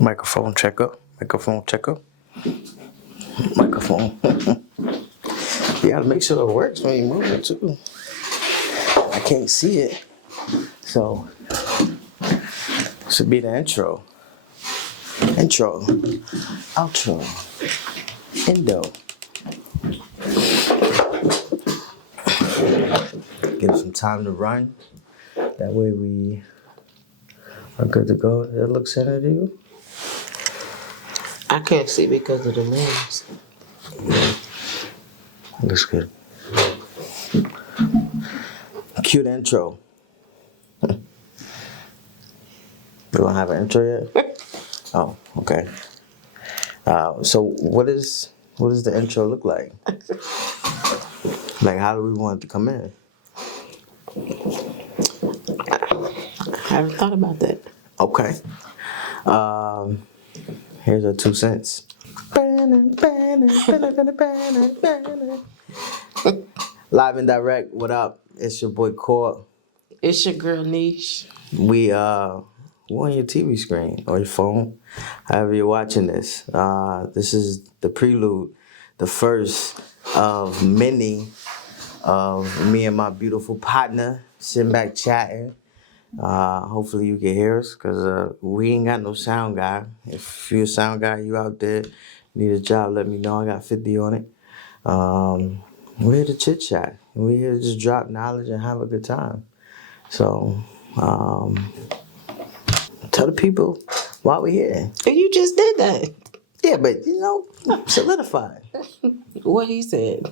Microphone checker. Microphone checker. Microphone. You gotta make sure it works when you move it too. I can't see it. So, should be the intro. Intro. Outro. Endo. Give it some time to run. That way we are good to go. Does that look centered to you? I can't see because of the lens. Looks good. Cute intro. You don't have an intro yet? Oh, okay. So what is the intro look like? Like, how do we want it to come in? I haven't thought about that. Okay. Here's our 2 cents. Live and direct. What up? It's your boy Court. It's your girl Niche. We're on your TV screen or your phone, however you're watching this. This is the prelude, the first of many of me and my beautiful partner sitting back chatting. Hopefully you can hear us because we ain't got no sound guy. If you're a sound guy, you out there, need a job, let me know. I got 50 on it. We're here to chit chat. We're here to just drop knowledge and have a good time. So, tell the people why we're here. You just did that. Yeah, but solidify. What he said.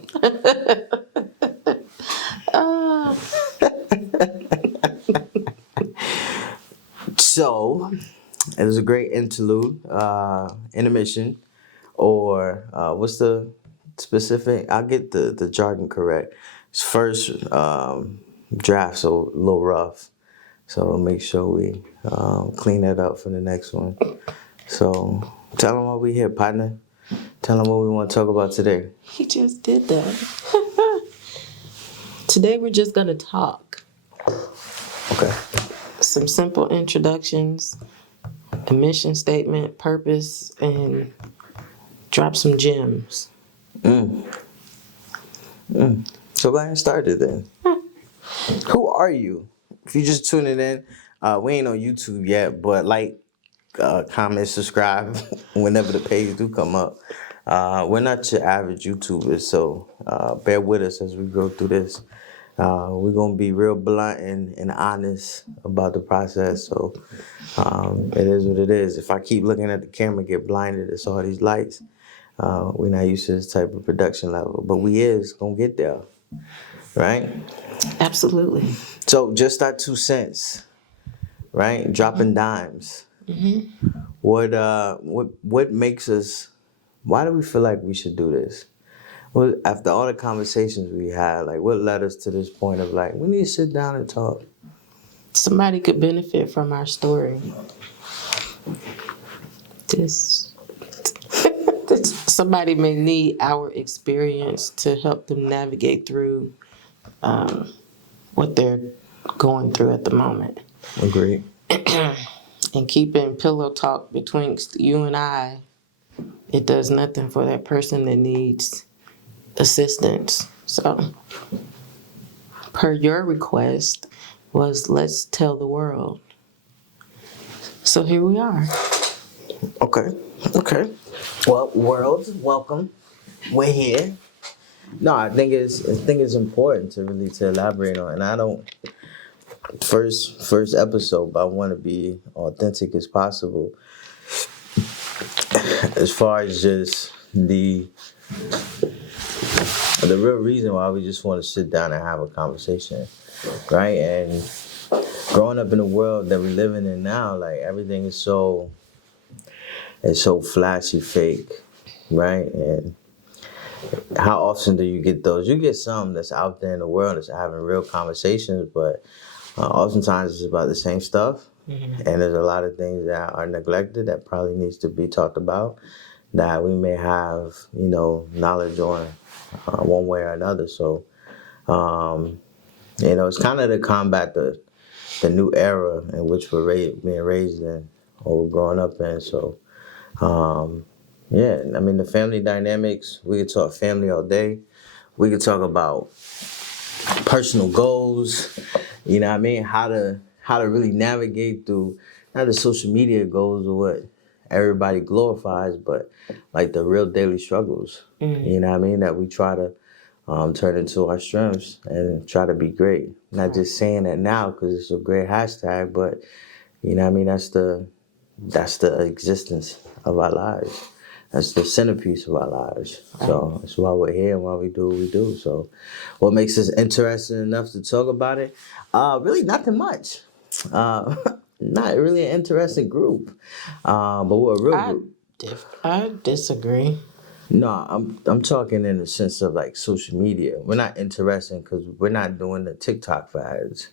So, it was a great interlude, intermission, or what's the specific? I'll get the jargon correct. It's first draft, so a little rough. So make sure we clean that up for the next one. So tell them why we here, partner. Tell them what we want to talk about today. He just did that. Today we're just going to talk. Okay. Some simple introductions, a mission statement, purpose, and drop some gems. So go ahead and start it then. Who are you? If you're just tuning in, we ain't on YouTube yet, but like, comment, subscribe whenever the page do come up. We're not your average YouTubers, so bear with us as we go through this. We're going to be real blunt and honest about the process, so it is what it is. If I keep looking at the camera, get blinded, it's all these lights. We're not used to this type of production level, but we is going to get there, right? Absolutely. So just our 2 cents, right? Dropping dimes. Mm-hmm. What makes us? Why do we feel like we should do this? Well, after all the conversations we had, like, what led us to this point of like, we need to sit down and talk? Somebody could benefit from our story. Somebody may need our experience to help them navigate through what they're going through at the moment. Agreed. And keeping pillow talk betwixt you and I, it does nothing for that person that needs assistance. So, per your request was, let's tell the world. So here we are. Okay. Well, world, welcome. We're here. No, I think it's important to elaborate on, and I don't. First episode, but I want to be authentic as possible. As far as just the real reason why we just want to sit down and have a conversation, right? And growing up in the world that we're living in now, like, everything is so flashy, fake, right? And how often do you get those? You get some that's out there in the world that's having real conversations, but oftentimes it's about the same stuff. Mm-hmm. And there's a lot of things that are neglected that probably needs to be talked about, that we may have, knowledge on one way or another. So, it's kind of to combat the new era in which we're being raised in, or we're growing up in. So, yeah, I mean, the family dynamics, we could talk family all day. We could talk about personal goals, you know what I mean? How to really navigate through not the social media goals or what everybody glorifies, but like the real daily struggles. You know what I mean? That we try to turn into our strengths and try to be great. Not just saying that now because it's a great hashtag, but you know what I mean? That's the existence of our lives. That's the centerpiece of our lives. So that's why we're here and why we do what we do. So what makes us interesting enough to talk about it? Really nothing much. Not really an interesting group. But we're a real group. I disagree. No, I'm talking in the sense of like social media. We're not interesting because we're not doing the TikTok fads.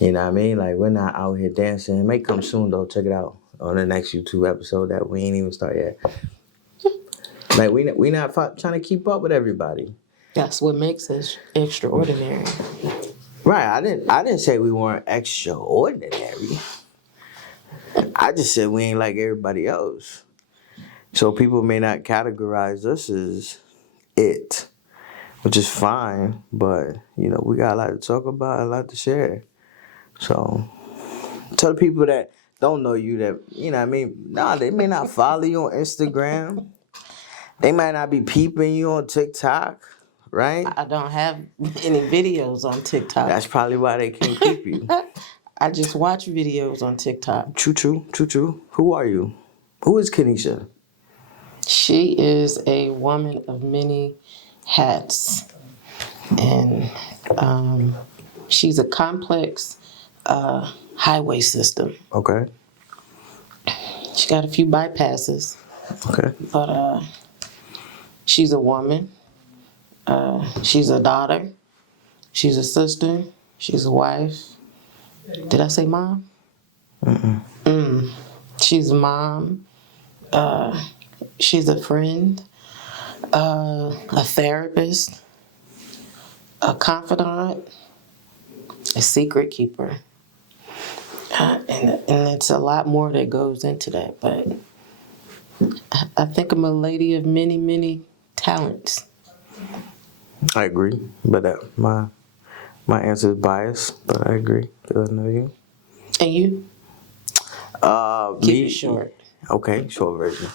You know what I mean? Like we're not out here dancing. It may come soon though. Check it out on the next YouTube episode that we ain't even start yet. Like we not trying to keep up with everybody. That's what makes us extraordinary. Right. I didn't say we weren't extraordinary. I just said we ain't like everybody else. So people may not categorize us as it, which is fine. But you know we got a lot to talk about, a lot to share. So tell the people that don't know you that, you know what I mean, nah, they may not follow you on Instagram. They might not be peeping you on TikTok, right? I don't have any videos on TikTok. That's probably why they can't keep you. I just watch videos on TikTok. True. Who are you? Who is Kenesha? She is a woman of many hats. And she's a complex highway system. Okay. She got a few bypasses. Okay. But she's a woman. She's a daughter. She's a sister. She's a wife. Did I say mom? She's a mom. She's a friend. A therapist. A confidant. A secret keeper. And it's a lot more that goes into that. But I think I'm a lady of many, many talents. I agree, but my answer is biased, but I agree because I know you. And you? Keep it short. Okay, short version.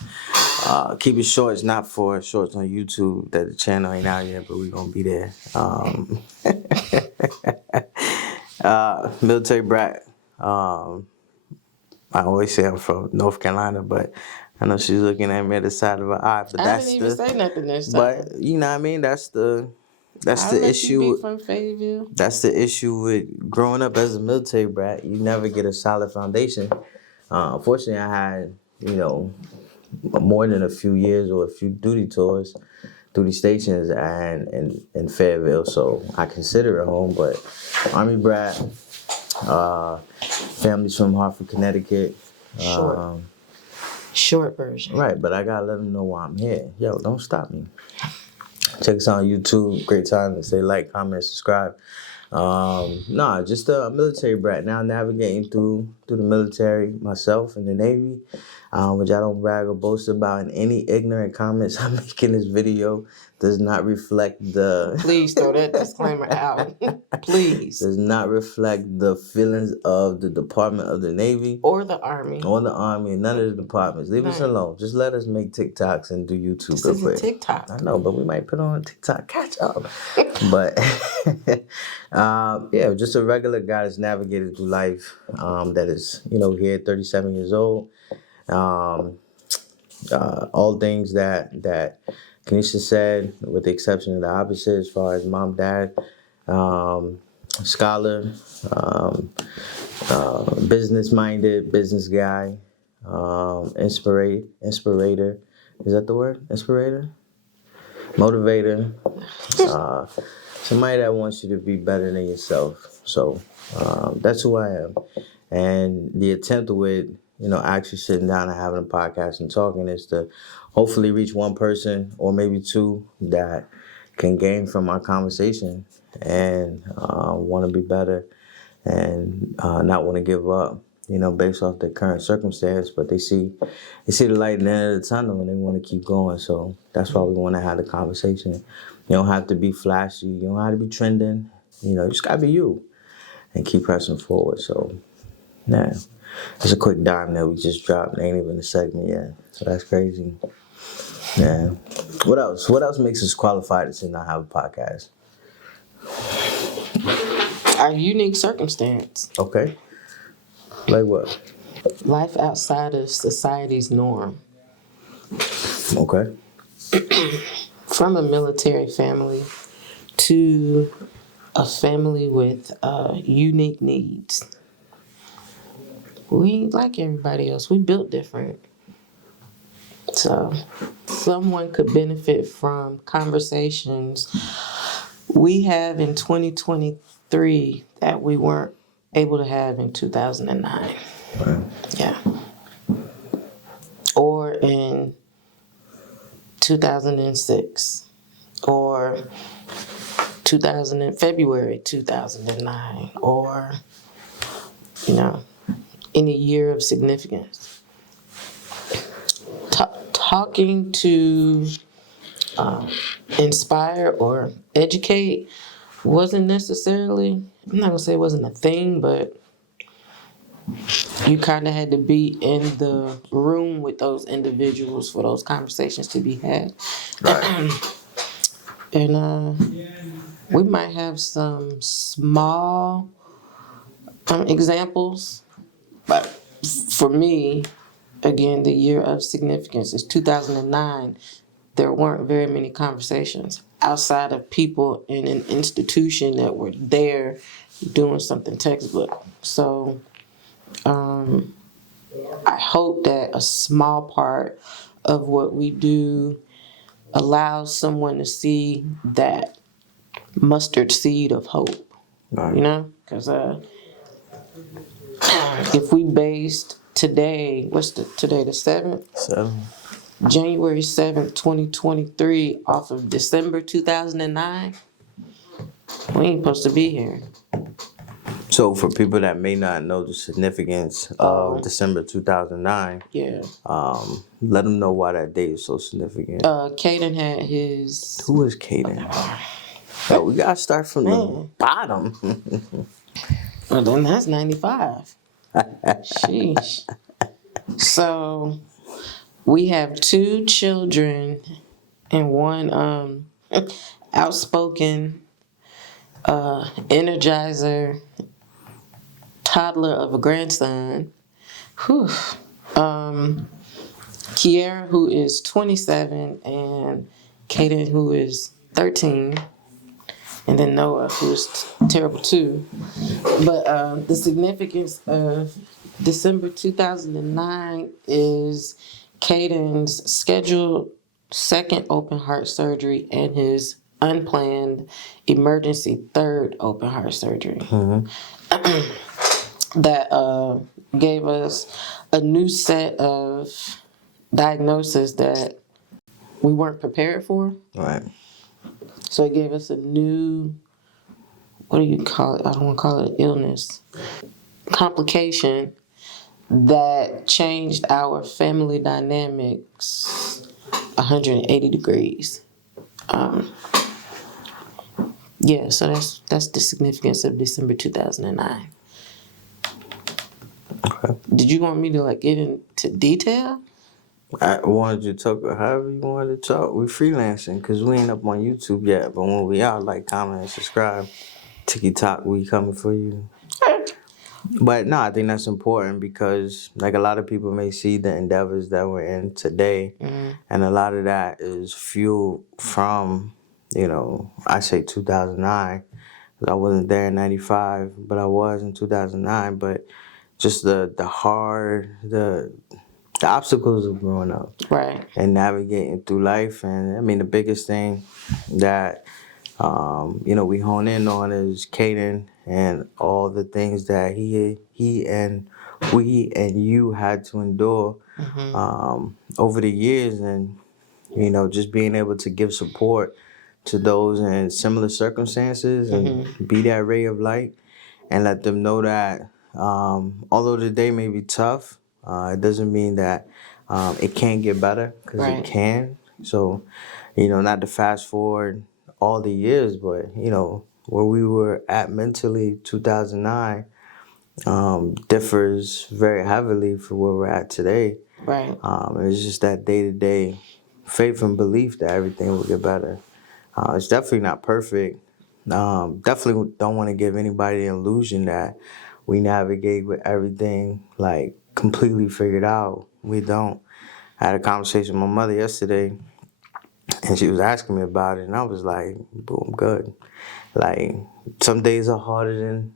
Keep it short. It's not for shorts on YouTube. That the channel ain't out yet, but we gonna be there. Military brat. I always say I'm from North Carolina, but I know she's looking at me at the side of her eye. But I that's didn't even say nothing this time. But you know what I mean. That's the issue. You be from Fayetteville. That's the issue with growing up as a military brat. You never get a solid foundation. Unfortunately, I had more than a few years or a few duty tours, duty stations, and in Fayetteville. So I consider it home. But Army brat. Families from Hartford, Connecticut. Short version. Right, but I gotta let them know why I'm here. Yo, don't stop me. Check us out on YouTube. Great time to say like, comment, subscribe. Just a military brat. Now navigating through the military myself in the Navy, which I don't brag or boast about. And any ignorant comments I make in this video does not reflect the... Please throw that disclaimer out. Please. Does not reflect the feelings of the Department of the Navy. Or the Army. Or the Army. None of the departments. Leave us alone. Just let us make TikToks and do YouTube real quick. This is TikTok. I know, but we might put on TikTok. Catch up. But, just a regular guy that's navigated through life that is, here at 37 years old. All things that Kenesha said, with the exception of the opposite, as far as mom, dad, scholar, business-minded, business guy, inspirator. Is that the word? Inspirator? Motivator. Somebody that wants you to be better than yourself. So that's who I am. And the attempt with, actually sitting down and having a podcast and talking is to hopefully reach one person or maybe two that can gain from our conversation and want to be better and not want to give up. based off their current circumstance, but they see the light at the end of the tunnel and they want to keep going. So that's why we want to have the conversation. You don't have to be flashy. You don't have to be trending. You just gotta be you and keep pressing forward. So, yeah, it's a quick dime that we just dropped. Ain't even a segment yet. So that's crazy. Yeah. What else? What else makes us qualified to not have a podcast? Our unique circumstance. Okay. Like what? Life outside of society's norm. Okay. From a military family to a family with unique needs. We ain't like everybody else. We built different. So someone could benefit from conversations we have in 2023 that we weren't able to have in 2009. Right. Yeah. Or in 2006. Or February 2009. Or, in a year of significance. Talking to inspire or educate wasn't necessarily, I'm not gonna say it wasn't a thing, but you kind of had to be in the room with those individuals for those conversations to be had. Right. And we might have some small examples, but for me, again, the year of significance is 2009. There weren't very many conversations outside of people in an institution that were there doing something textbook. So I hope that a small part of what we do allows someone to see that mustard seed of hope, Right. Because if we based today, today, the 7th? So, January 7th, 2023, off of December 2009, we ain't supposed to be here. so for people that may not know the significance of December 2009, Yeah. let them know why that date is so significant. Caden had his... Who is Caden? Oh, we gotta start from the bottom. Well, then that's 95. Sheesh. So, we have 2 children and one outspoken energizer toddler of a grandson. Whew. Kiera, who is 27, and Kaden, who is 13, and then Noah, who's terrible too. But the significance of December 2009 is Caden's scheduled second open heart surgery and his unplanned emergency third open heart surgery. That gave us a new set of diagnoses that we weren't prepared for. Right. So it gave us a new, what do you call it? I don't want to call it an illness. Complication that changed our family dynamics 180 degrees. Yeah, so that's the significance of December 2009. Okay. Did you want me to get into detail? I wanted you to talk however you wanted to talk. We freelancing because we ain't up on YouTube yet. But when we are, comment, and subscribe. TikTok, we coming for you. But no, I think that's important because a lot of people may see the endeavors that we're in today, and a lot of that is fueled from, I say 2009. I wasn't there in 95, but I was in 2009. But just the obstacles of growing up, Right, and navigating through life. And I mean, the biggest thing that we hone in on is Caden and all the things that he and we and you had to endure over the years, and just being able to give support to those in similar circumstances and be that ray of light and let them know that Although the day may be tough, it doesn't mean that it can't get better, because it Right. can. So, not to fast forward all the years, but, where we were at mentally 2009 differs very heavily from where we're at today. Right. It's just that day-to-day faith and belief that everything will get better. It's definitely not perfect. Definitely don't want to give anybody the illusion that we navigate with everything like completely figured out. We don't. I had a conversation with my mother yesterday, and she was asking me about it, and I was like, "Boom, good." Like, some days are harder than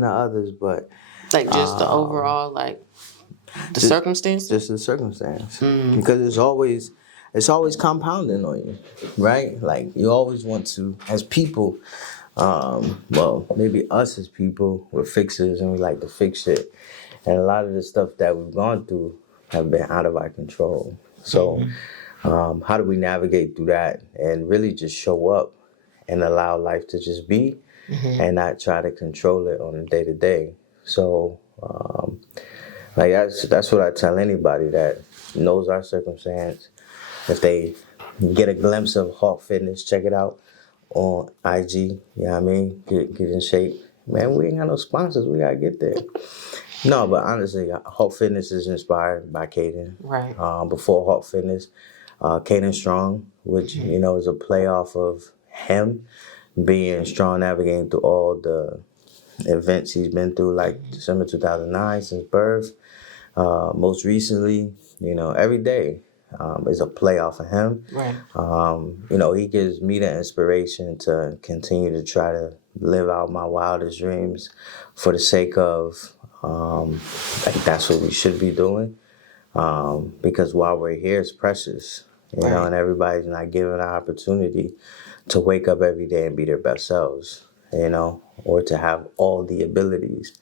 the others, but Like just the overall, like the circumstances. just the circumstance, because it's always compounding on you, right? Like, you always want to, as people, well, maybe us as people, we're fixers and we like to fix shit, and a lot of the stuff that we've gone through have been out of our control. So how do we navigate through that and really just show up and allow life to just be, and not try to control it on a day to day? So like, that's what I tell anybody that knows our circumstance. If they get a glimpse of Hawk Fitness, check it out on IG. You know what I mean? Get in shape. Man, we ain't got no sponsors. We gotta get there. No, but honestly, Hawk Fitness is inspired by Caden. Right. Before Hawk Fitness, Caden Strong, which, is a play off of him being strong, navigating through all the events he's been through, like December 2009, since birth. Most recently, every day is a play off of him. Right. He gives me the inspiration to continue to try to live out my wildest dreams for the sake of, like, that's what we should be doing. Because while we're here, it's precious, Right. and everybody's not given an opportunity to wake up every day and be their best selves, or to have all the abilities.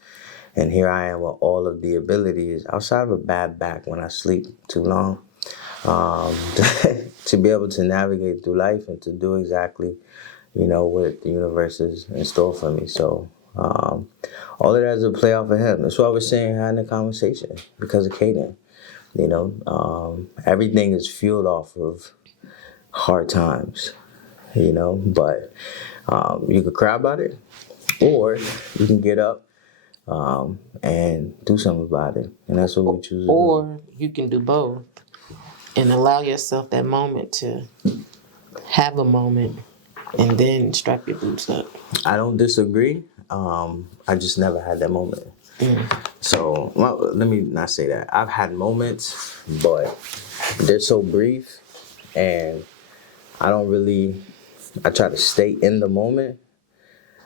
And here I am with all of the abilities, outside of a bad back when I sleep too long, to be able to navigate through life and to do exactly, what the universe is in store for me. So all of that is a play off of him. That's why we're saying having a conversation, because of Caden. Everything is fueled off of hard times, but you could cry about it, or you can get up and do something about it. And that's what we choose to do. Or you can do both and allow yourself that moment to have a moment and then strap your boots up. I don't disagree. I just never had that moment. So, well, let me not say that. I've had moments, but they're so brief, and I try to stay in the moment.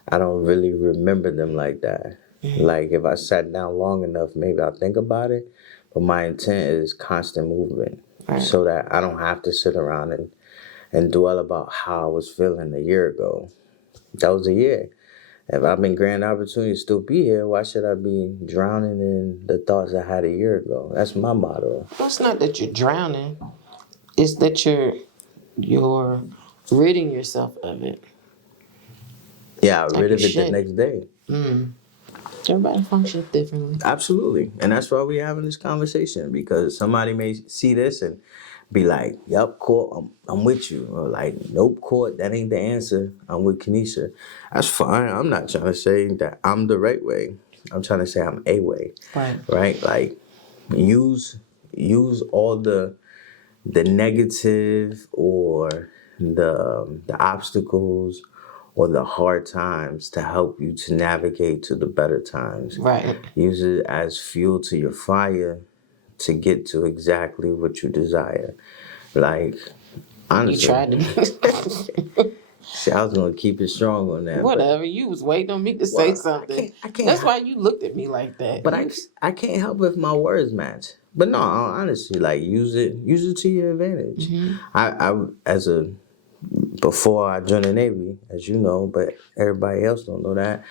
I don't really remember them like that. Like, if I sat down long enough, maybe I'll think about it. But my intent is constant movement, Right. so that I don't have to sit around and dwell about how I was feeling a year ago. That was a year. If I've been granted the opportunity to still be here, why should I be drowning in the thoughts I had a year ago? That's my motto. Well, it's not that you're drowning. It's that you're ridding yourself of it. Yeah, I Like rid of you it the should. next day. Everybody functions differently. Absolutely. And that's why we're having this conversation, because somebody may see this and be like, "Yep, Court, I'm with you." Or like, "Nope, Court, that ain't the answer. I'm with Kenesha." That's fine. I'm not trying to say that I'm the right way. I'm trying to say I'm a way. Right. Right? Like, use all the negative or the obstacles or the hard times to help you to navigate to the better times. Right. Use it as fuel to your fire to get to exactly what you desire. Like, You honestly, tried to. see, I was gonna keep it strong on that. Whatever. You was waiting on me to say Well, something. I can't That's why you looked at me like that. But I can't help if my words match. But no, honestly, like, use it to your advantage. Before I joined the Navy, as you know, but everybody else don't know that,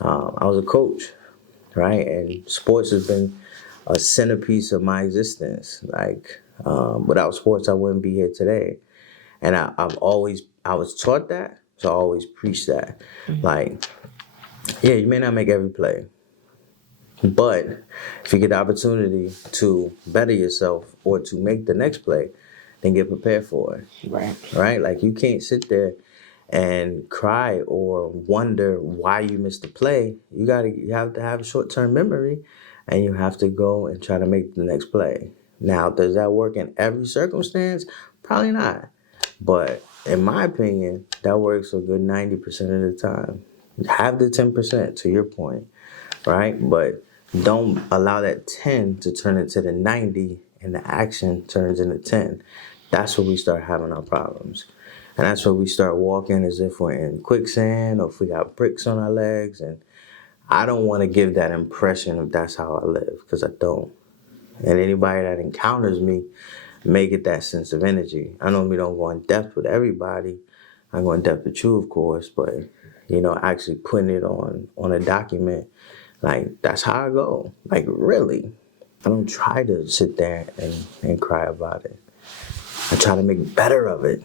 I was a coach, right? And sports has been a centerpiece of my existence. Like, without sports, I wouldn't be here today. And I was taught that, so I always preach that. Like, yeah, you may not make every play, But if you get the opportunity to better yourself or to make the next play, then get prepared for it. Right. Right? Like you can't sit there and cry or wonder why you missed the play. You have to have a short-term memory, and you have to go and try to make the next play. Now, does that work in every circumstance? Probably not. But in my opinion, that works a good 90% of the time. Have the 10% to your point, right? But don't allow that 10 to turn into the 90 and the action turns into 10. That's where we start having our problems. And that's where we start walking as if we're in quicksand or if we got bricks on our legs. And I don't want to give that impression if that's how I live, because I don't. And anybody that encounters me may get that sense of energy. I normally don't go in depth with everybody. I go in depth with you, of course, but actually putting it on a document, like that's how I go. Like really. I don't try to sit there and cry about it. I try to make better of it.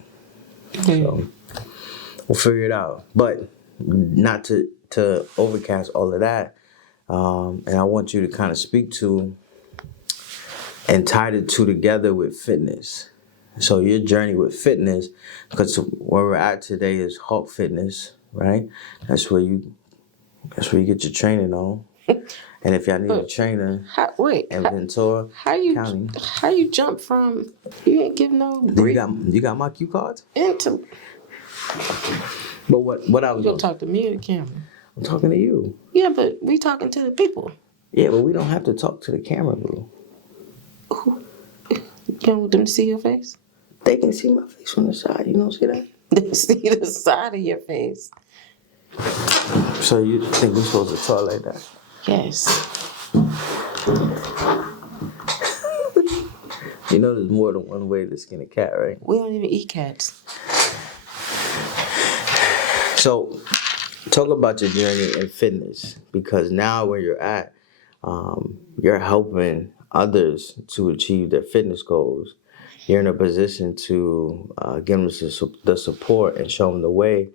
So we'll figure it out. But not to overcast all of that. And I want you to kind of speak to and tie the two together with fitness. So your journey with fitness, because where we're at today is Hawk Fitness, right? That's where you get your training on. And if y'all need a trainer in Ventura County, how you jump from you ain't give no brief you got my cue cards? into But what I was you gonna talk to me or the camera? I'm talking to you. Yeah, but we talking to the people. Yeah, but we don't have to talk to the camera, boo. You don't want them to see your face? They can see my face from the side. You don't see that? They see the side of your face. So you think we're supposed to talk like that? Yes. You know there's more than one way to skin a cat, right? We don't even eat cats. So talk about your journey in fitness, because now where you're at, you're helping others to achieve their fitness goals. You're in a position to give them the support and show them the way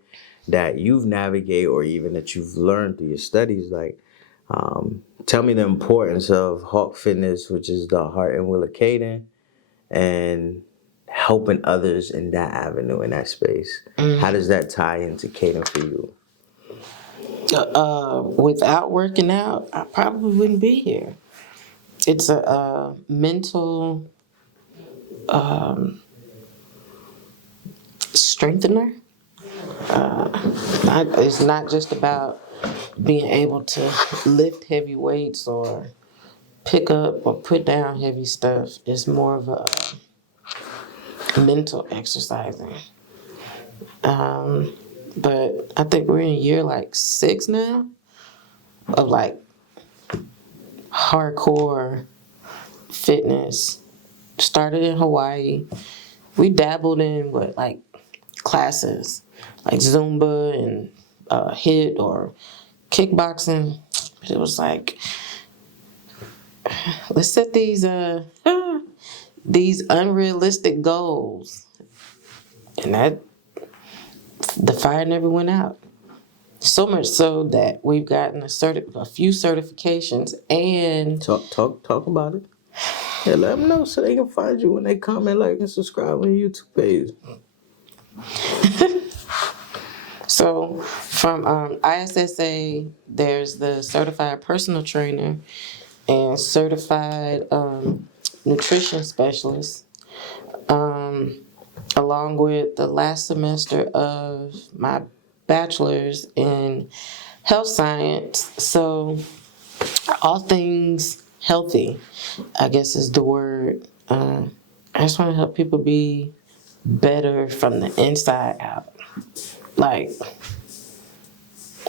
that you've navigated or even that you've learned through your studies. Like, tell me the importance of Hawk Fitness, which is the Heart and Will of Caden, and helping others in that avenue, in that space. How does that tie into Caden for you? Without working out, I probably wouldn't be here. It's a mental strengthener. It's not just about being able to lift heavy weights or pick up or put down heavy stuff. It's more of a mental exercising. But I think we're in year like 6 now of like hardcore fitness. Started in Hawaii. We dabbled in like classes like Zumba and HIIT or kickboxing. But it was like, let's set these unrealistic goals, and that the fire never went out. So much so that we've gotten a few certifications and Talk about it. Yeah, let them know so they can find you when they comment, like, and subscribe on your YouTube page. So from ISSA, there's the certified personal trainer and certified nutrition specialist, along with the last semester of my bachelor's in health science. So all things healthy, I guess is the word. I just want to help people be better from the inside out. Like,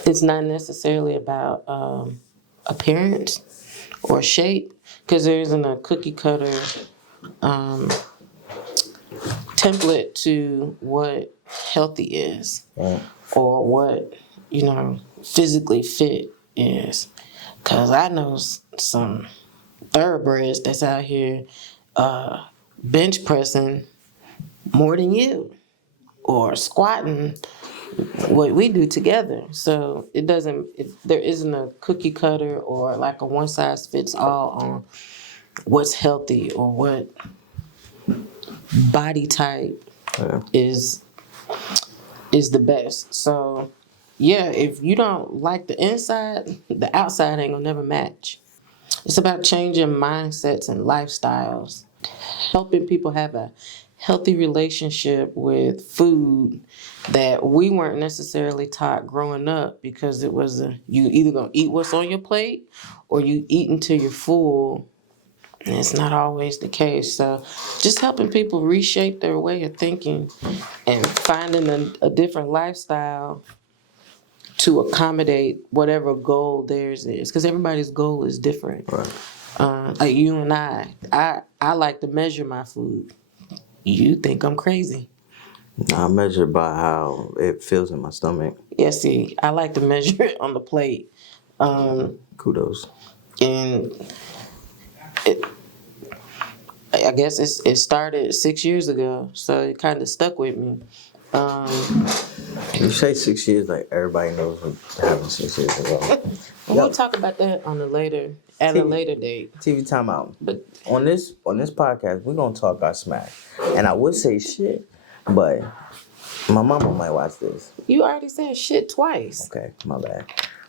it's not necessarily about appearance or shape, because there isn't a cookie cutter template to what healthy is or what, physically fit is. Because I know some thoroughbreds that's out here bench pressing more than you, or squatting what we do together. So there isn't a cookie cutter or like a one size fits all on what's healthy or what body type Yeah. is the best. So yeah, if you don't like the inside, the outside ain't gonna never match. It's about changing mindsets and lifestyles, helping people have a healthy relationship with food that we weren't necessarily taught growing up, because it was you either gonna eat what's on your plate or you eat until you're full. And it's not always the case. So just helping people reshape their way of thinking and finding a different lifestyle to accommodate whatever goal theirs is, because everybody's goal is different. Right. Like you and I like to measure my food. You think I'm crazy. I measure by how it feels in my stomach. Yeah, see, I like to measure it on the plate. Kudos. And I guess it started 6 years ago, so it kind of stuck with me. You say 6 years, like everybody knows what happened 6 years ago. We'll talk about that at a later date. TV timeout. But On this podcast, we're gonna talk our smack, and I would say shit, but my mama might watch this. you already said shit twice. Okay, my bad.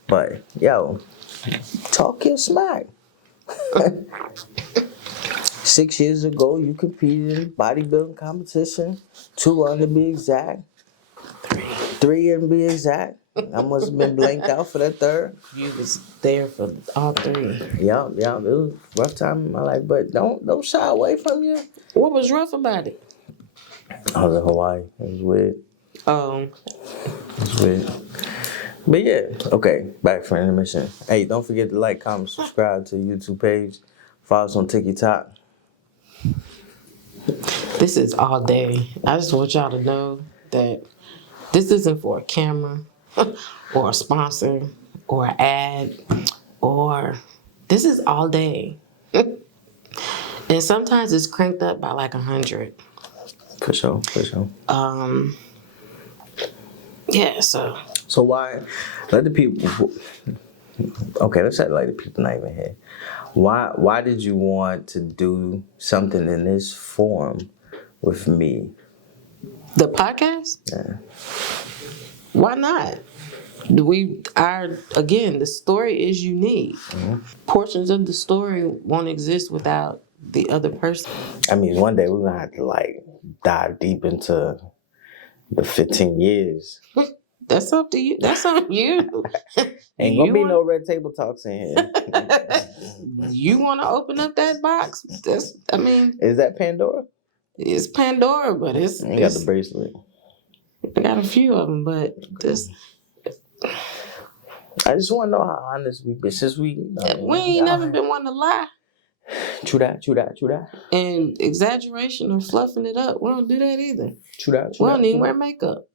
But yo, talk your smack. 6 years ago, you competed in bodybuilding competition, 2 to be exact, 3 to be exact. I must have been blanked out for that third. You was there for all three. Yeah, it was a rough time in my life, but don't shy away from you. What was rough about it? I was in Hawaii. It was weird. It was weird. But yeah, okay, back for intermission. Hey, don't forget to like, comment, subscribe to the YouTube page. Follow us on TikTok. This is all day. I just want y'all to know that this isn't for a camera or a sponsor or an ad, or this is all day. And sometimes it's cranked up by like 100. For sure. Yeah, so So why let the people? Okay, let's say like the people not even here. Why did you want to do something in this form with me? the podcast? Yeah. Why not? Again, the story is unique. Portions of the story won't exist without the other person. I mean, one day we're gonna have to like dive deep into the 15 years. That's up to you. That's on you. Ain't gonna be no red table talks in here. You want to open up that box? Is that Pandora? It's Pandora, but I ain't got the bracelet. I got a few of them, but this I just want to know how honest we been since we. we ain't never been one to lie. True that. And exaggeration or fluffing it up, we don't do that either. True that. We don't even wear makeup.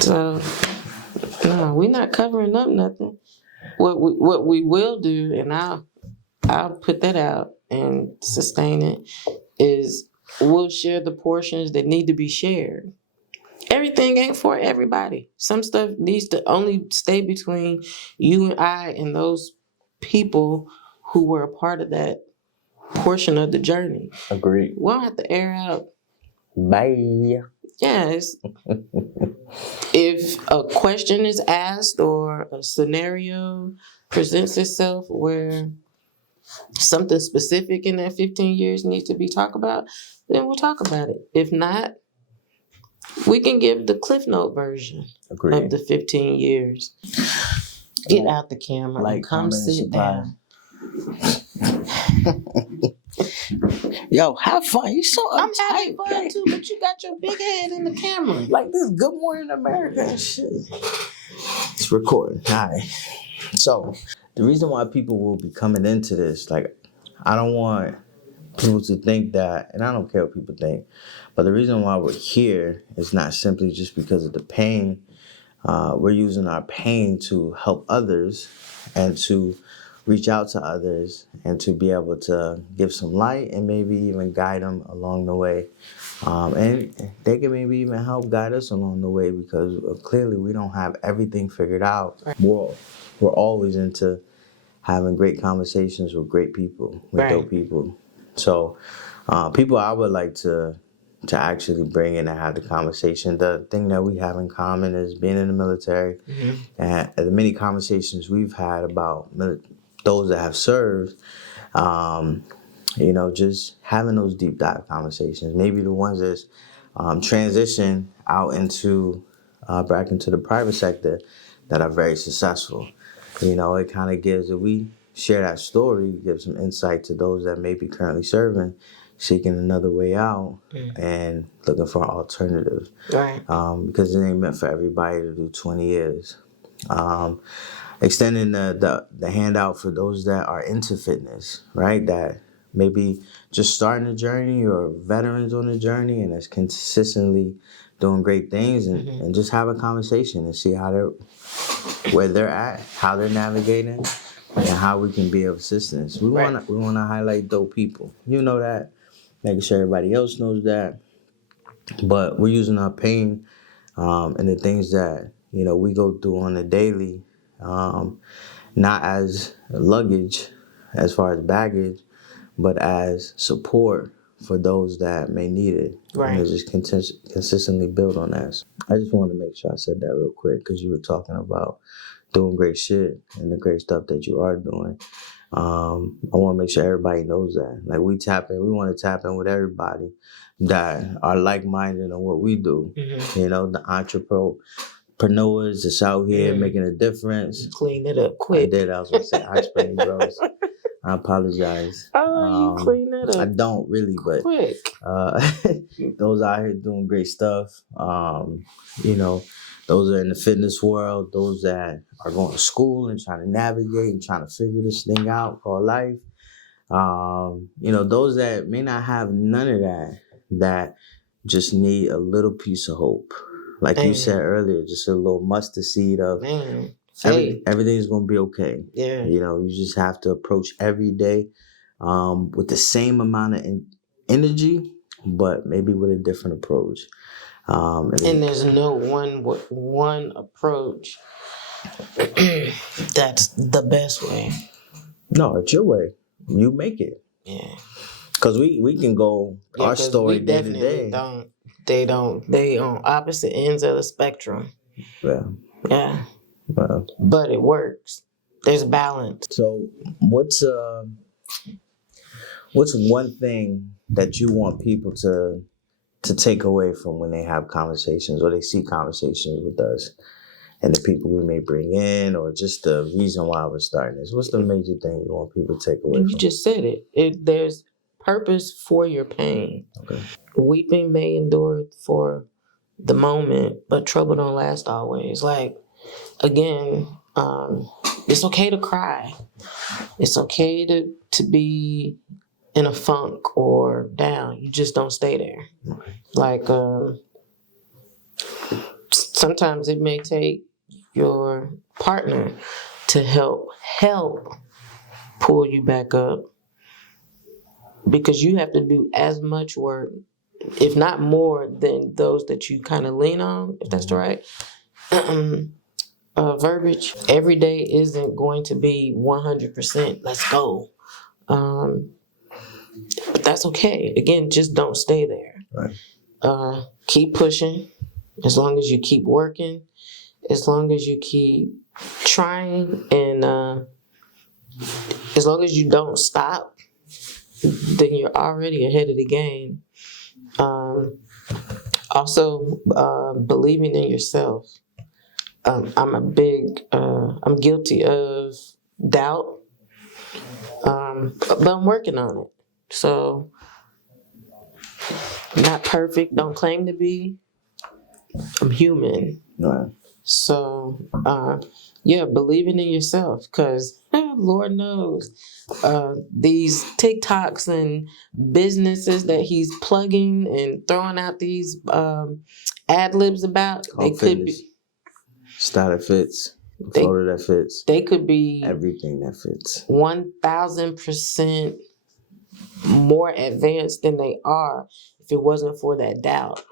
So, no, we're not covering up nothing. What we will do, and I'll put that out and sustain it, is we'll share the portions that need to be shared. Everything ain't for everybody. Some stuff needs to only stay between you and I and those people who were a part of that portion of the journey. Agreed. We don't have to air out. Bye. Yes. If a question is asked or a scenario presents itself where something specific in that 15 years needs to be talked about, then we'll talk about it. If not, we can give the Cliff Note version Agreed. of the 15 years. Get out the camera Like, and come comment, and sit subscribe. down. Yo, have fun. You so I'm uptight, having fun boy. too, but you got your big head in the camera. Like this Good Morning America and shit. It's recording. All right. So, the reason why people will be coming into this, like, I don't want people to think that, and I don't care what people think, but the reason why we're here is not simply just because of the pain. We're using our pain to help others and to reach out to others and to be able to give some light and maybe even guide them along the way. And they can maybe even help guide us along the way because clearly we don't have everything figured out. Right. We're always into having great conversations with great people, with Right. dope people. So people I would like to actually bring in and have the conversation. The thing that we have in common is being in the military, and the many conversations we've had about those that have served. Just having those deep dive conversations. Maybe the ones that's transition out into back into the private sector that are very successful. It kind of gives, if we share that story, gives some insight to those that may be currently serving, seeking another way out and looking for an alternative. Right. Because it ain't meant for everybody to do 20 years. Extending the handout for those that are into fitness, right? That maybe just starting a journey or veterans on the journey and is consistently doing great things and just have a conversation and see where they're at, how they're navigating, and how we can be of assistance. We Right. wanna highlight dope people. You know that, making sure everybody else knows that. But we're using our pain and the things that we go through on a daily, not as luggage, as far as baggage, but as support for those that may need it. Right. And to just consistently build on that. I just wanted to make sure I said that real quick because you were talking about doing great shit and the great stuff that you are doing. I want to make sure everybody knows that. Like we want to tap in with everybody that are like-minded on what we do. The entrepreneurs that's out here making a difference. Clean it up quick. I was going to say entrepreneurs. I apologize. Oh, you clean it up. I don't really, but quick. Those out here doing great stuff. Those are in the fitness world. Those that are going to school and trying to navigate and trying to figure this thing out called life. Those that may not have none of that just need a little piece of hope. Like you said earlier, just a little mustard seed of everything's going to be okay. Yeah. You just have to approach every day with the same amount of energy, but maybe with a different approach. And there's no one approach that's the best way. No, it's your way. You make it. Yeah. Because we can go our story day to day. They on opposite ends of the spectrum. Yeah. Yeah. Well, but it works. There's balance. So what's one thing that you want people to take away from when they have conversations or they see conversations with us and the people we may bring in, or just the reason why we're starting this? What's the major thing you want people to take away from? You just said it. There's purpose for your pain. Okay. Weeping may endure for the moment, but trouble don't last always. Like, again, it's okay to cry. It's okay to be in a funk or down. You just don't stay there. Okay. Like, sometimes it may take your partner to help pull you back up, because you have to do as much work, if not more, than those that you kind of lean on, if that's the right verbiage. Every day isn't going to be 100%. Let's go. But that's okay. Again, just don't stay there. Right. Keep pushing. As long as you keep working, as long as you keep trying, and as long as you don't stop, then you're already ahead of the game. Also, believing in yourself. I'm guilty of doubt, but I'm working on it. So, not perfect, don't claim to be. I'm human. Right. So, believing in yourself, because Lord knows these TikToks and businesses that he's plugging and throwing out these ad libs about, they could be Style Fits. The They- photo that fits. They could be Everything that fits. 1000% more advanced than they are if it wasn't for that doubt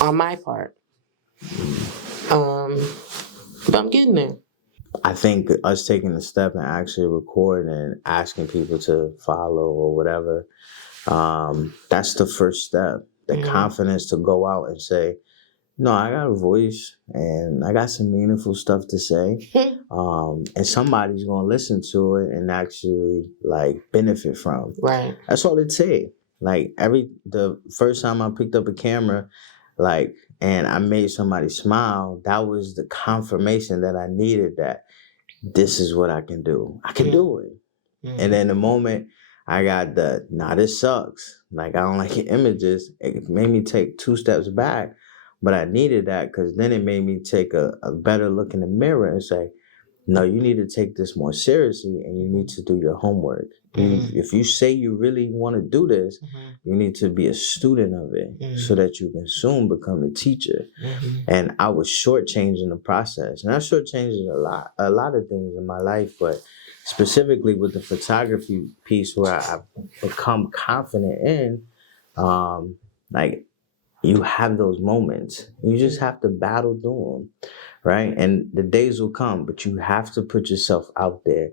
on my part. But I'm getting there. I think us taking the step and actually recording and asking people to follow or whatever, that's the first step. The confidence to go out and say, no, I got a voice and I got some meaningful stuff to say. And somebody's gonna listen to it and actually like benefit from. Right. That's all it takes. Like the first time I picked up a camera, like, and I made somebody smile, that was the confirmation that I needed, that this is what I can do. I can do it. And then the moment I got this sucks. Like, I don't like your images. It made me take 2 steps back, but I needed that because then it made me take a better look in the mirror and say, no, you need to take this more seriously and you need to do your homework. If you say you really want to do this, you need to be a student of it so that you can soon become a teacher. And I was shortchanging the process. And I shortchanged a lot of things in my life, but specifically with the photography piece where I've become confident in, like, you have those moments. You just have to battle through them, right? And the days will come, but you have to put yourself out there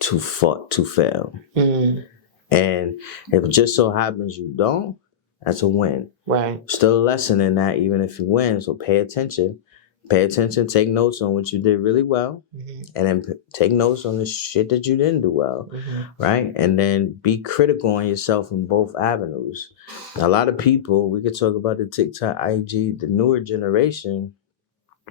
to fail. And if it just so happens you don't, that's a win. Right. Still a lesson in that, even if you win. So pay attention. Pay attention, take notes on what you did really well, and then take notes on the shit that you didn't do well, right? And then be critical on yourself in both avenues. Now, a lot of people, we could talk about the TikTok, IG, the newer generation,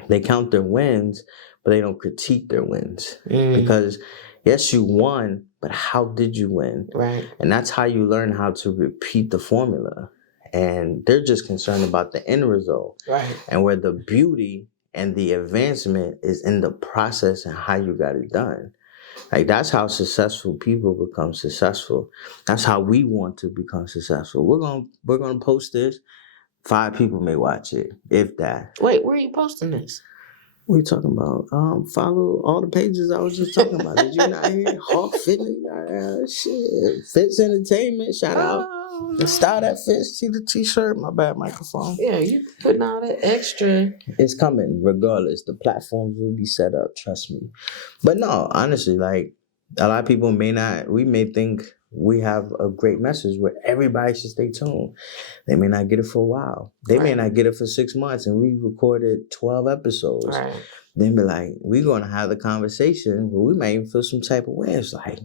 they count their wins, but they don't critique their wins. Because, yes, you won, but how did you win? Right. And that's how you learn how to repeat the formula. And they're just concerned about the end result. Right. And where the beauty and the advancement is in the process and how you got it done. Like, that's how successful people become successful. That's how we want to become successful. We're gonna post this. 5 people may watch it, if that. Wait, where are you posting this? What are you talking about? Follow all the pages I was just talking about. Did you not hear? Hawk Fitness, shit. Fitz Entertainment, shout out. The style that fits. See the t-shirt? My bad, microphone. Yeah, you putting all that extra. It's coming regardless. The platforms will be set up, trust me. But no, honestly, like, a lot of people we may think we have a great message where everybody should stay tuned. They may not get it for a while. They may not get it for 6 months, and we recorded 12 episodes. Right. Then be like, we're going to have the conversation, but we may even feel some type of way. It's like,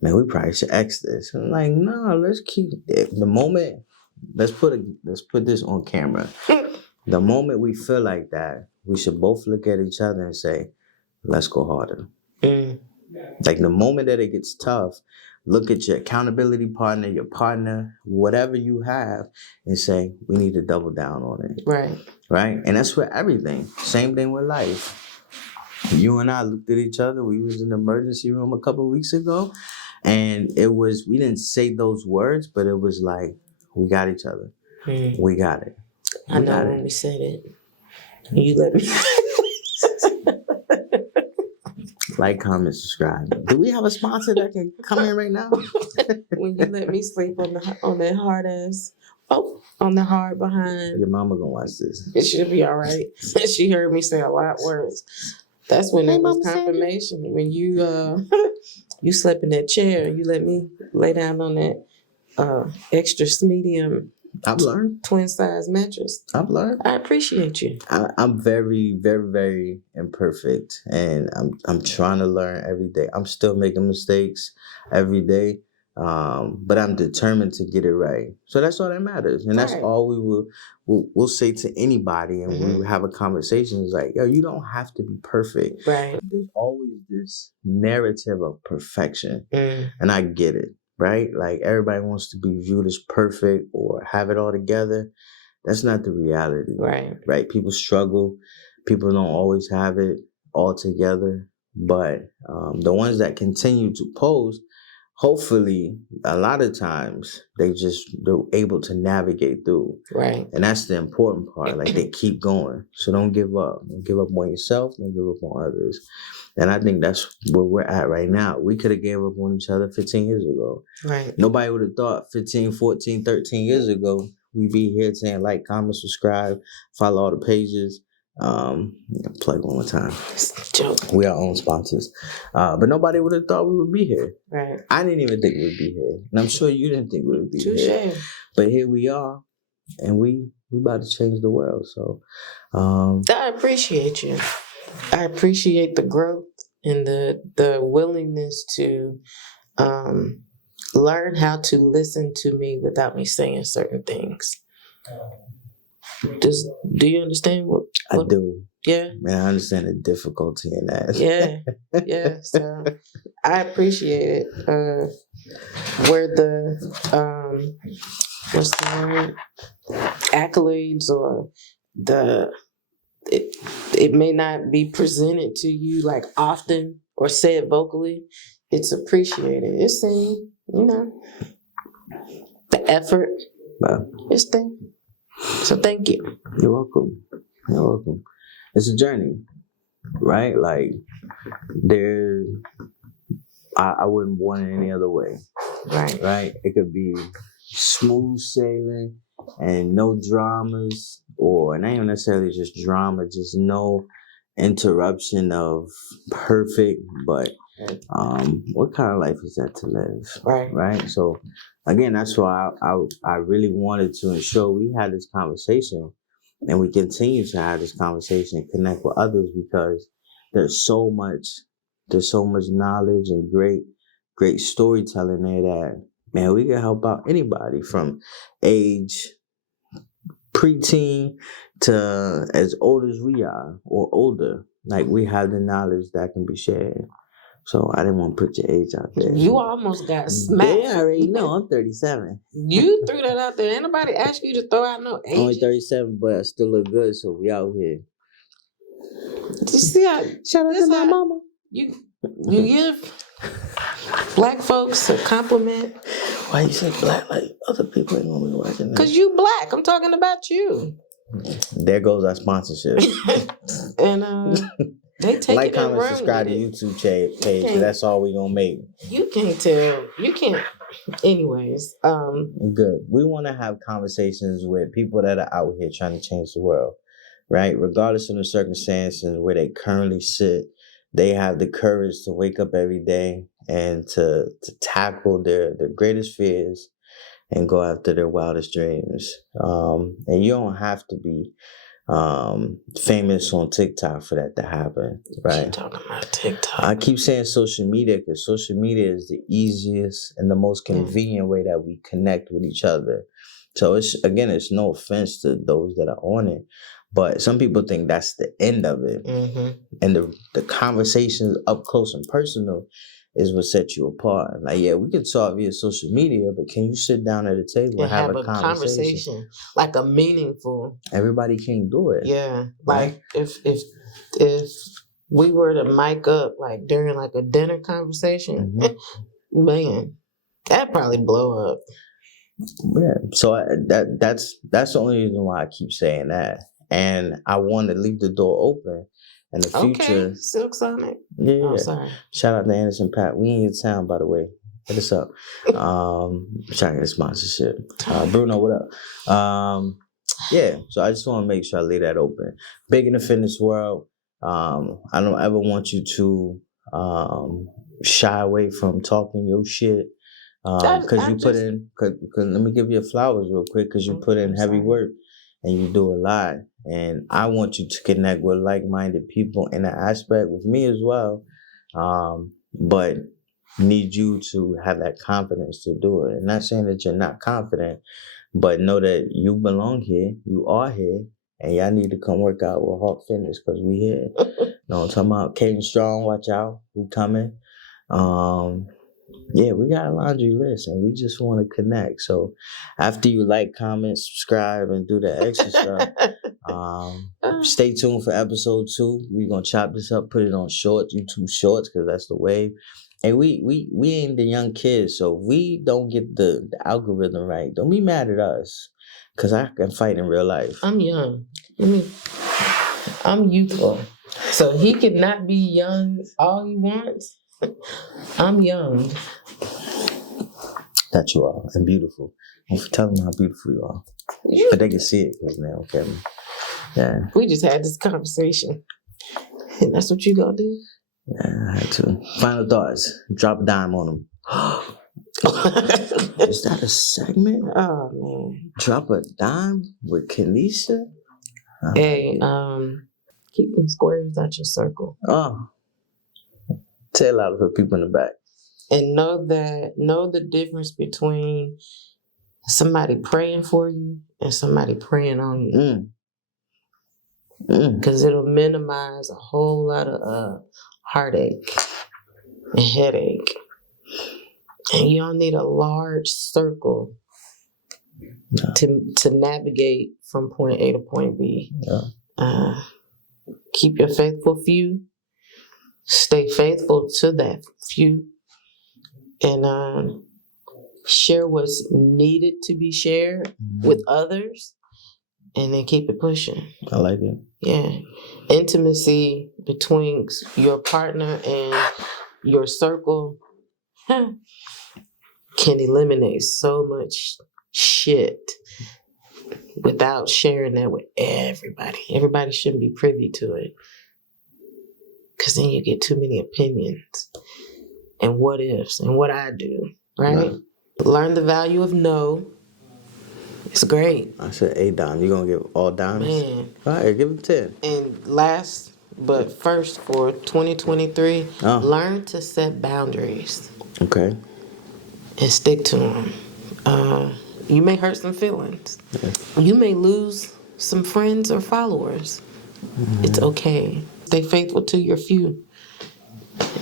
man, we probably should X this. And I'm like, no, let's keep it. The moment, let's put this on camera. The moment we feel like that, we should both look at each other and say, let's go harder. Like, the moment that it gets tough, look at your accountability partner, your partner, whatever you have, and say, we need to double down on it. Right. Right? And that's for everything. Same thing with life. You and I looked at each other. We was in the emergency room a couple of weeks ago. And we didn't say those words, but it was like, we got each other. We got it. I know when we said it. You let me. Like, comment, subscribe. Do we have a sponsor that can come in right now? When you let me sleep on that hard ass. Oh, on the hard behind. Your mama gonna watch this. It should be all right. She heard me say a lot worse. That's when it was confirmation. When you you slept in that chair, you let me lay down on that extra medium. I've learned. Twin size mattress. I've learned. I appreciate you. I'm very, very, very imperfect, and I'm trying to learn every day. I'm still making mistakes every day, but I'm determined to get it right. So that's all that matters, and that's all we'll say to anybody, and we will have a conversation. It's like, yo, you don't have to be perfect. Right. There's always this narrative of perfection, and I get it. Right? Like, everybody wants to be viewed as perfect or have it all together. That's not the reality. Right? People struggle. People don't always have it all together. But the ones that continue to post, hopefully a lot of times they're able to navigate through. Right. And that's the important part. Like, they keep going. So don't give up. Don't give up on yourself. Don't give up on others. And I think that's where we're at right now. We could have gave up on each other 15 years ago. Right. Nobody would have thought 15, 14, 13 years ago we'd be here saying like, comment, subscribe, follow all the pages. Plug one more time. Joke. We are our own sponsors. But nobody would have thought we would be here. Right. I didn't even think we'd be here. And I'm sure you didn't think we would be here. Touche. But here we are. And we about to change the world. So I appreciate you. I appreciate the growth and the willingness to learn how to listen to me without me saying certain things. Do you understand what I do. Yeah. Man, I understand the difficulty in that. Yeah. So I appreciate it. Where the what's the word? Accolades or it may not be presented to you like often or said vocally. It's appreciated. It's seen, the effort. Wow. It's there. So thank you. You're welcome. You're welcome. It's a journey, right? Like, I wouldn't want it any other way. Right. Right? It could be smooth sailing and no dramas, or not even necessarily just drama, just no interruption of perfect, but what kind of life is that to live? Right? So again, that's why I really wanted to ensure we had this conversation and we continue to have this conversation and connect with others, because there's so much knowledge and great storytelling there that, man, we can help out anybody from age preteen to as old as we are or older. Like, we have the knowledge that can be shared. So I didn't want to put your age out there. You almost got smacked. They already know I'm 37. You threw that out there. Anybody ask you to throw out no age? Only 37, but I still look good, so we out here. You see how Shout out to my mama. You give black folks a compliment. Why you say black? Like, other people ain't gonna be watching Because you black. I'm talking about you. There goes our sponsorship. And they take like, it and comment, run subscribe to with it. YouTube page. 'Cause that's all we gonna make. You can't tell. You can't. Anyways, Good. We want to have conversations with people that are out here trying to change the world, right? Regardless of the circumstances where they currently sit, they have the courage to wake up every day and to tackle their greatest fears and go after their wildest dreams. And you don't have to be famous on TikTok for that to happen, right? you talking about TikTok? I keep saying social media because social media is the easiest and the most convenient way that we connect with each other. So it's no offense to those that are on it, but some people think that's the end of it. Mm-hmm. And the conversations up close and personal is what sets you apart. Like, yeah, we can talk via social media, but can you sit down at a table and have a conversation? Like a meaningful. Everybody can't do it. Yeah. Right? Like if we were to mic up like during like a dinner conversation, man, that'd probably blow up. Yeah. So that's the only reason why I keep saying that. And I want to leave the door open. In the future, Okay, Silk Sonic. Yeah. Oh, sorry. Shout out to Anderson Paak. We in your town, by the way. Hit us up. Trying to get a sponsorship. Bruno, what up? Yeah. So I just want to make sure I leave that open. Big in the fitness world. I don't ever want you to shy away from talking your shit. Because you put in. Cause let me give you flowers real quick. Because you put in heavy work and you do a lot. And I want you to connect with like-minded people in that aspect with me as well. But need you to have that confidence to do it. And not saying that you're not confident, but know that you belong here. You are here. And y'all need to come work out with Hawk Fitness because we here. No, I'm talking about Caden Strong. Watch out. We coming. Yeah, we got a laundry list and we just want to connect. So after you like, comment, subscribe, and do the extra stuff, stay tuned for episode 2. We're going to chop this up, put it on shorts, YouTube shorts, because that's the wave. And we ain't the young kids, so if we don't get the algorithm right, don't be mad at us. Cause I can fight in real life. I'm young. I'm youthful. So he could not be young all he wants. I'm young. That you are, and beautiful. Tell them how beautiful you are. But they can see it because now, okay. Yeah. We just had this conversation. And that's what you gonna do? Yeah, I had to. Final thoughts. Drop a dime on them. Is that a segment? Oh man. Drop a dime with Kenesha? Hey, keep them squares out your circle. Oh. Say a lot of the people in the back. And know the difference between somebody praying for you and somebody praying on you. Because it'll minimize a whole lot of heartache and headache. And you don't need a large circle to navigate from point A to point B. Yeah. Keep your faithful few. Stay faithful to that few. And share what's needed to be shared with others. And then keep it pushing. I like it. Yeah. Intimacy between your partner and your circle can eliminate so much shit without sharing that with everybody. Everybody shouldn't be privy to it. Because then you get too many opinions and what ifs and what I do, right? Learn the value of no. It's great. I said a dime. You gonna give all dimes? Man. All right, give him 10. And last but first for 2023, learn to set boundaries. Okay. And stick to them. You may hurt some feelings. Yeah. You may lose some friends or followers. It's okay. Stay faithful to your few.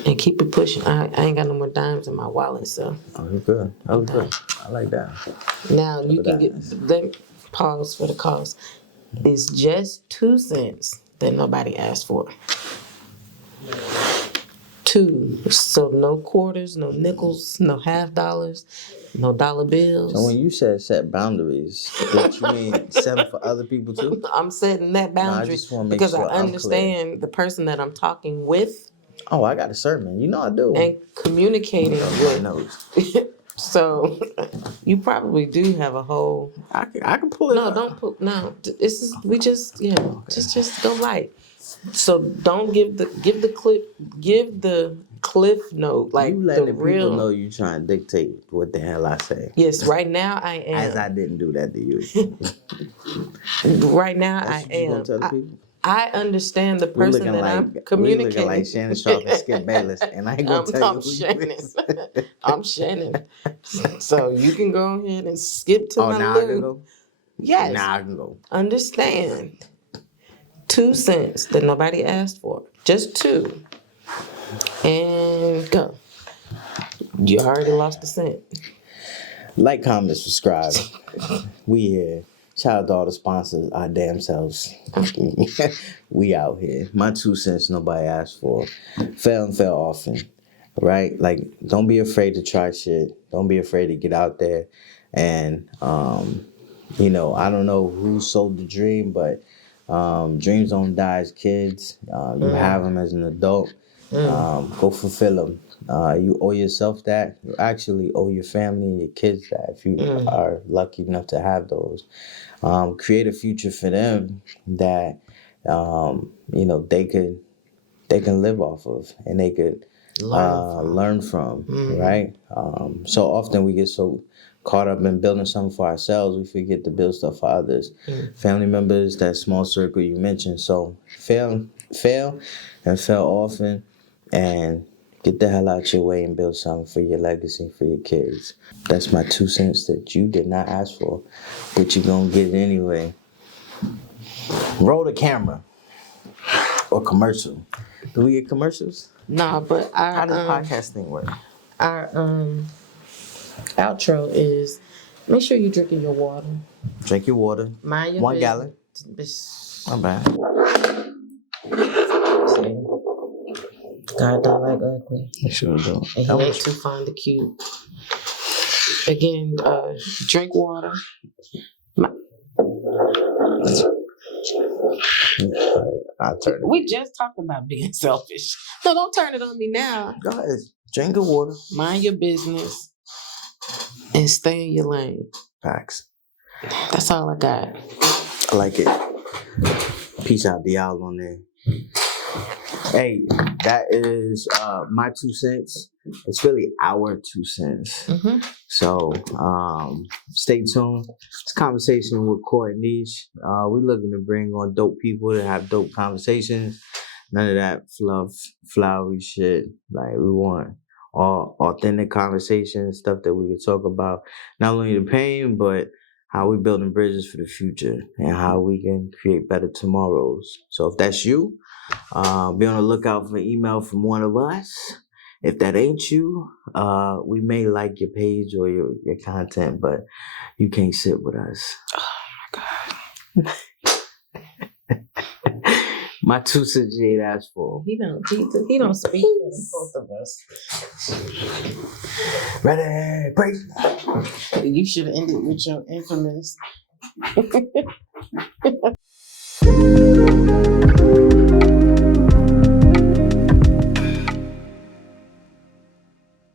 And keep it pushing. I ain't got no more dimes in my wallet, so. Oh, you're good. That was good. I like that. Now you can let me pause for the cause. It's just 2 cents that nobody asked for. 2. So no quarters, no nickels, no half dollars, no dollar bills. So when you said set boundaries, did you mean set them for other people too? I'm setting that boundary I just want to make because sure I understand the person that I'm talking with. Oh, I got a sermon. You know I do. And communicating with. Nose. So you probably do have a whole. I can pull it. No, don't pull. No, this is we just just go light. So don't give the cliff note like you letting the people real. know you trying to dictate what the hell I say. Yes, right now I am. As I didn't do that to you. Right now That's I what you am. gonna tell the people? I understand the person that I'm communicating. We looking like Shannon Sharp and Skip Bayless, and I ain't gonna tell you who Shannon. you is. I'm Shannon. So you can go ahead and skip to my now Lou. I can go? Yes. Now I can go. Understand. 2 cents that nobody asked for. Just 2. And go. You already lost a cent. Like, comment, subscribe. We here. Shout out to all the sponsors, our damn selves. We out here. My 2 cents nobody asked for. Fail and fail often. Right? Like, don't be afraid to try shit. Don't be afraid to get out there. And, I don't know who sold the dream, but dreams don't die as kids. You have them as an adult. Go fulfill them. You owe yourself that. You actually owe your family and your kids that if you are lucky enough to have those. Create a future for them that they can live off of and they could learn from, right? So often we get so caught up in building something for ourselves, we forget to build stuff for others. Family members, that small circle you mentioned. So fail and fail often, and get the hell out your way and build something for your legacy, for your kids. That's my 2 cents that you did not ask for, but you're going to get it anyway. Roll the camera. Or commercial. Do we get commercials? Nah, but How does podcasting work? Our outro is make sure you're drinking your water. Drink your water. Mind your 1 gallon. business. My bad. God don't like ugly. I sure don't. And he ain't too fond of cute. Again, drink water. I'll turn it. We just talked about being selfish. No, don't turn it on me now. Go ahead. Drink the water. Mind your business and stay in your lane. Facts. That's all I got. I like it. Peace out, Dial on there. Hey, that is my 2 cents. It's really our 2 cents. Mm-hmm. So stay tuned. It's a conversation with Core and Niche. We're looking to bring on dope people to have dope conversations. None of that fluff, flowery shit. Like, we want all authentic conversations, stuff that we can talk about. Not only the pain, but how we building bridges for the future and how we can create better tomorrows. So if that's you, be on the lookout for an email from one of us. If that ain't you, we may like your page or your content, but you can't sit with us. Oh my God. My 2 cents you ain't asked for. He don't speak for both of us. Ready, break. You should have ended with your infamous.